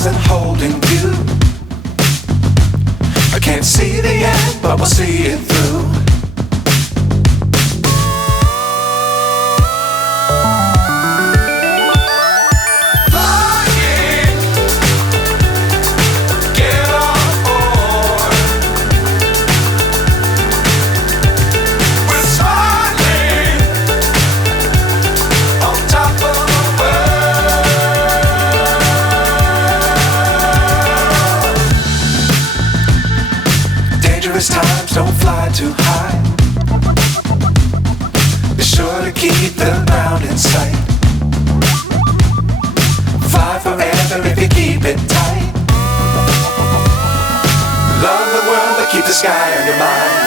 stars and holding you. I can't see the end, but we'll see it through. Times don't fly too high. Be sure to keep the ground in sight. Fly forever if you keep it tight. Love the world but keep the sky on your mind.